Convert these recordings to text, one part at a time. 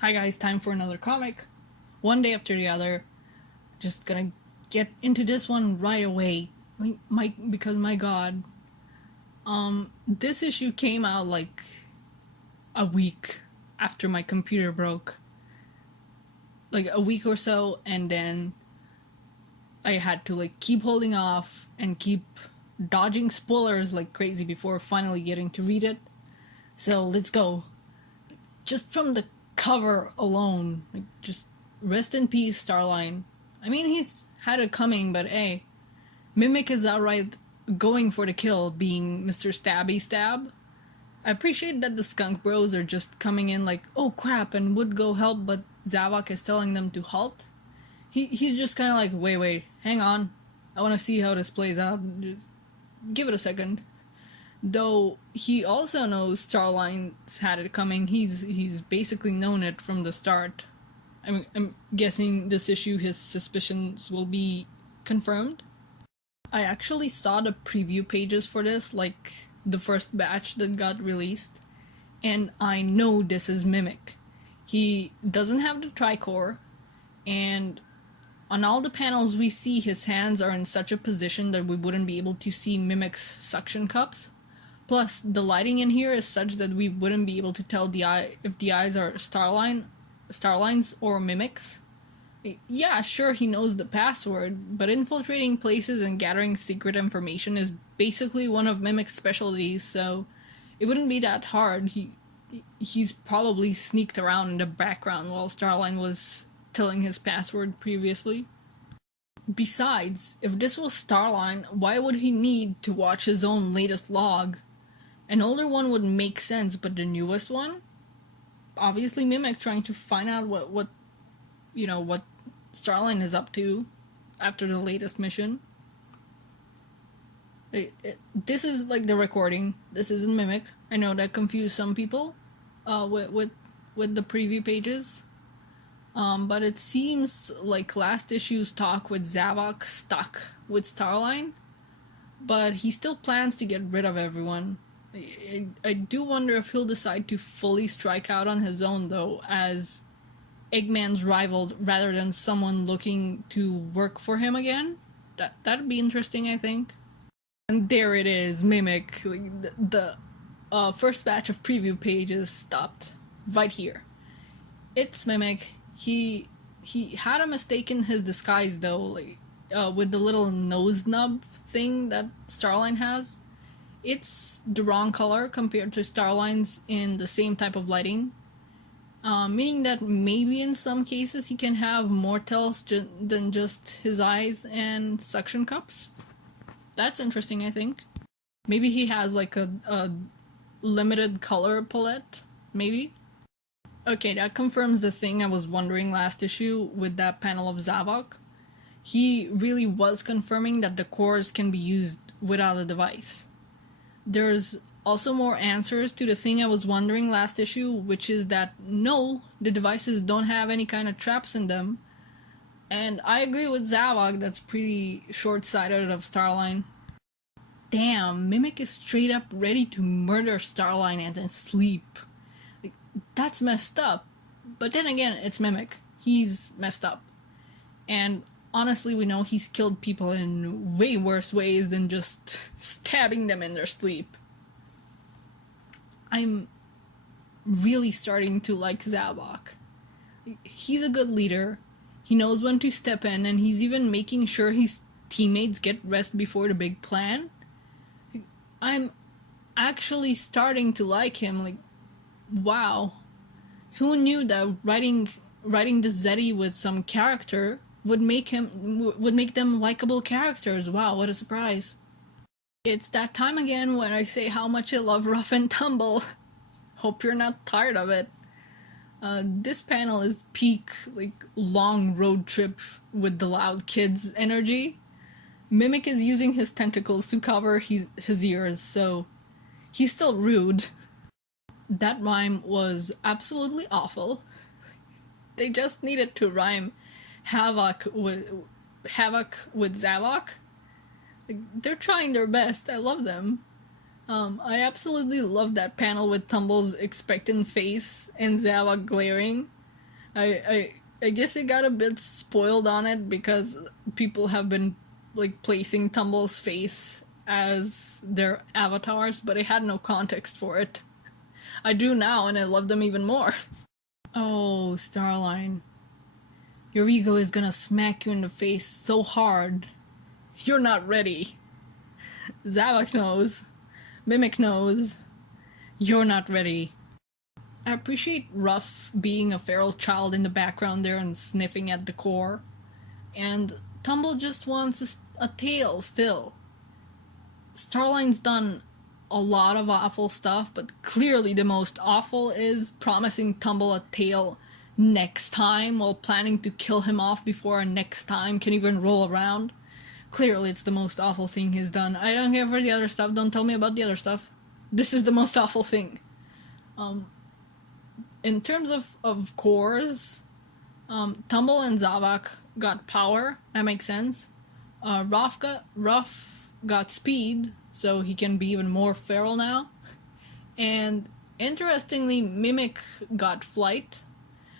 Hi guys, time for another comic. One day after the other. Just gonna get into this one right away. Because my god. This issue came out like a week after my computer broke. Like a week or so, and then I had to like keep holding off and keep dodging spoilers like crazy before finally getting to read it. So let's go. Just from the cover alone, like just rest in peace, Starline. I mean, he's had it coming, but hey, Mimic is outright going for the kill, being Mr. Stabby Stab. I appreciate that the Skunk Bros are just coming in like, oh crap, and would go help, but Zavok is telling them to halt. He's just kind of like, wait, hang on. I want to see how this plays out. Just give it a second. Though he also knows Starline's had it coming. He's basically known it from the start. I'm guessing this issue his suspicions will be confirmed. I actually saw the preview pages for this, like the first batch that got released, and I know this is Mimic. He doesn't have the tricore, and on all the panels we see his hands are in such a position that we wouldn't be able to see Mimic's suction cups. Plus, the lighting in here is such that we wouldn't be able to tell if the eyes are Starlines or Mimics. Yeah, sure, he knows the password, but infiltrating places and gathering secret information is basically one of Mimic's specialties, so it wouldn't be that hard. He's probably sneaked around in the background while Starline was telling his password previously. Besides, if this was Starline, why would he need to watch his own latest log? An older one would make sense, but the newest one? Obviously Mimic trying to find out what Starline is up to after the latest mission. This is like the recording. This isn't Mimic. I know that confused some people with the preview pages. But it seems like last issue's talk with Zavok stuck with Starline, but he still plans to get rid of everyone. I do wonder if he'll decide to fully strike out on his own, though, as Eggman's rival rather than someone looking to work for him again. That'd be interesting, I think. And there it is, Mimic. Like, the first batch of preview pages stopped right here. It's Mimic. He had a mistake in his disguise, though, like with the little nose nub thing that Starline has. It's the wrong color compared to Starline's in the same type of lighting. Meaning that maybe in some cases he can have more tells than just his eyes and suction cups. That's interesting, I think. Maybe he has like a limited color palette, maybe? Okay, that confirms the thing I was wondering last issue with that panel of Zavok. He really was confirming that the cores can be used without a device. There's also more answers to the thing I was wondering last issue, which is that no, the devices don't have any kind of traps in them. And I agree with Zavok, that's pretty short-sighted of Starline. Damn, Mimic is straight up ready to murder Starline and then sleep. Like, that's messed up. But then again, it's Mimic. He's messed up. And honestly, we know he's killed people in way worse ways than just stabbing them in their sleep. I'm really starting to like Zavok. He's a good leader. He knows when to step in, and he's even making sure his teammates get rest before the big plan. I'm actually starting to like him. Like, wow. Who knew that writing the Zeddy with some character would make them likable characters? Wow, what a surprise. It's that time again when I say how much I love Rough and Tumble. Hope you're not tired of it. This panel is peak, like, long road trip with the loud kids energy. Mimic is using his tentacles to cover his ears, so he's still rude. That rhyme was absolutely awful. They just needed to rhyme Havoc with Zavok. Like, they're trying their best. I love them. I absolutely love that panel with Tumble's expectant face and Zavok glaring. I guess it got a bit spoiled on it because people have been like placing Tumble's face as their avatars, but I had no context for it. I do now, and I love them even more. Oh, Starline. Your ego is gonna smack you in the face so hard. You're not ready. Zavok knows. Mimic knows. You're not ready. I appreciate Ruff being a feral child in the background there and sniffing at the core. And Tumble just wants a tail still. Starline's done a lot of awful stuff, but clearly the most awful is promising Tumble a tail next time while planning to kill him off before our next time can even roll around. Clearly it's the most awful thing he's done. I don't care for the other stuff, don't tell me about the other stuff. This is the most awful thing. In terms of cores, Tumble and Zavok got power, that makes sense. Ruff got speed, so he can be even more feral now. And interestingly, Mimic got flight,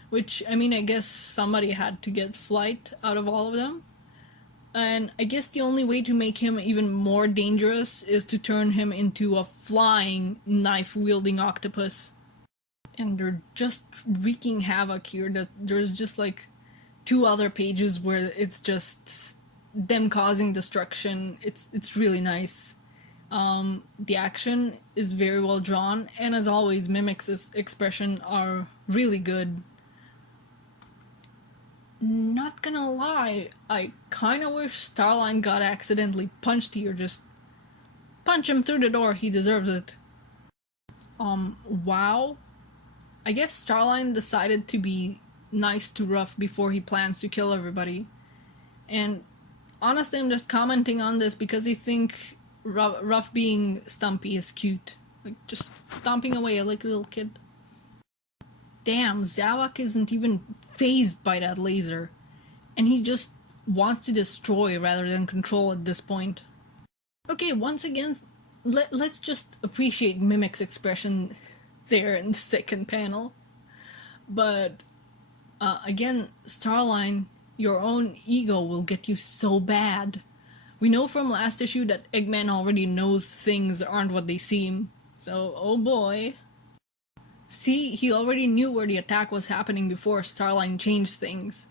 which, I mean, I guess somebody had to get flight out of all of them. And I guess the only way to make him even more dangerous is to turn him into a flying, knife-wielding octopus. And they're just wreaking havoc here. That there's just like 2 other pages where it's just them causing destruction. It's really nice. The action is very well drawn, and as always, Mimic's expression are really good. Not gonna lie, I kinda wish Starline got accidentally punched here. Just punch him through the door, he deserves it. Wow. I guess Starline decided to be nice to Ruff before he plans to kill everybody. And honestly, I'm just commenting on this because I think Ruff being stumpy is cute. Like, just stomping away like a little kid. Damn, Zavok isn't even fazed by that laser. And he just wants to destroy rather than control at this point. Okay, once again, let's just appreciate Mimic's expression there in the second panel. But again, Starline, your own ego will get you so bad. We know from last issue that Eggman already knows things aren't what they seem. So, oh boy. See, he already knew where the attack was happening before Starline changed things.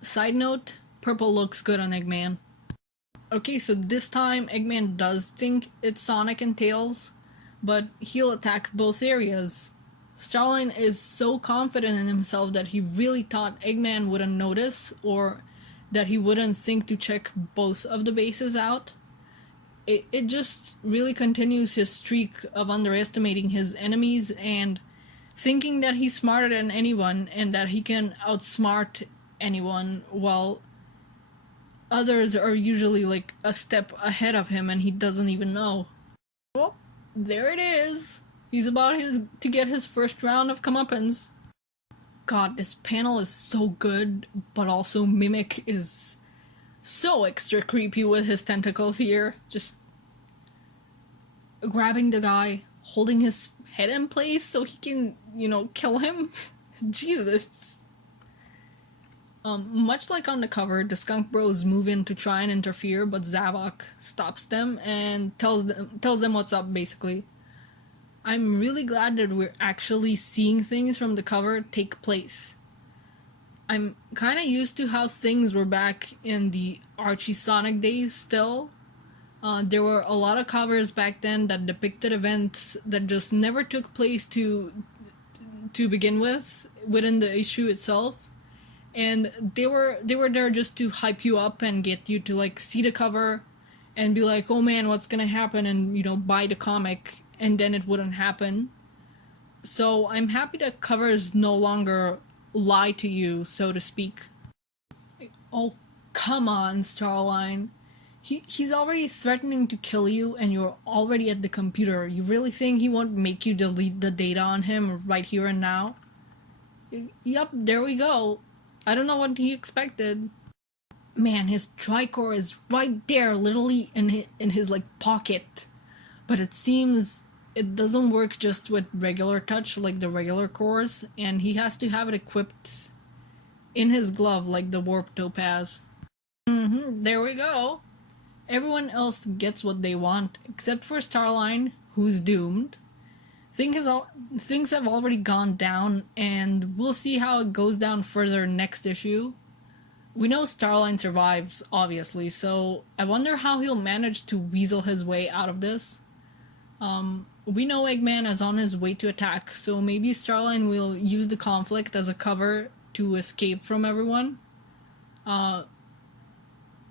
Side note, purple looks good on Eggman. Okay, so this time Eggman does think it's Sonic and Tails, but he'll attack both areas. Starline is so confident in himself that he really thought Eggman wouldn't notice, or that he wouldn't think to check both of the bases out. It just really continues his streak of underestimating his enemies and thinking that he's smarter than anyone and that he can outsmart anyone, while others are usually like a step ahead of him and he doesn't even know. Well, there it is. He's about to get his first round of comeuppance. God, this panel is so good, but also Mimic is so extra creepy with his tentacles here. Just grabbing the guy, holding his head in place so he can, kill him. Jesus. Much like on the cover, the Skunk Bros move in to try and interfere, but Zavok stops them and tells them what's up, basically. I'm really glad that we're actually seeing things from the cover take place. I'm kind of used to how things were back in the Archie Sonic days still. There were a lot of covers back then that depicted events that just never took place to begin with within the issue itself. And they were there just to hype you up and get you to like see the cover and be like, oh man, what's gonna happen, and buy the comic, and then it wouldn't happen. So I'm happy that covers no longer lie to you, so to speak. Oh, come on, Starline. He's already threatening to kill you and you're already at the computer. You really think he won't make you delete the data on him right here and now? Yup, there we go. I don't know what he expected. Man, his tricore is right there, literally in his like pocket. But it seems it doesn't work just with regular touch, like the regular cores, and he has to have it equipped in his glove, like the warp topaz. There we go. Everyone else gets what they want, except for Starline, who's doomed. Things have already gone down, and we'll see how it goes down further next issue. We know Starline survives, obviously, so I wonder how he'll manage to weasel his way out of this. We know Eggman is on his way to attack, so maybe Starline will use the conflict as a cover to escape from everyone.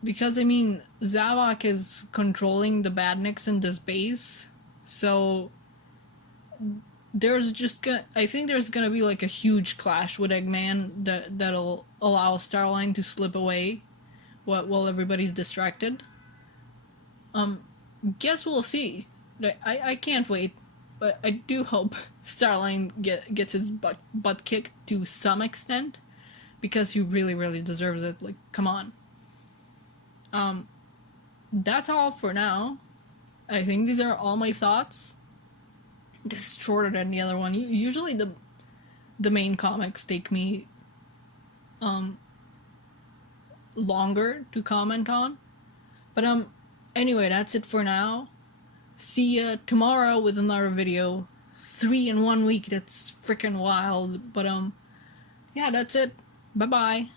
Because, I mean, Zavok is controlling the Badniks in this base, so I think there's gonna be like a huge clash with Eggman that'll allow Starline to slip away while everybody's distracted. Guess we'll see. I can't wait, but I do hope Starline gets his butt kicked to some extent, because he really, really deserves it. Like, come on. That's all for now. I think these are all my thoughts. This is shorter than the other one. Usually the main comics take me longer to comment on. But anyway, that's it for now. See ya tomorrow with another video. 3 in 1 week, that's freaking wild. But yeah, that's it. Bye bye.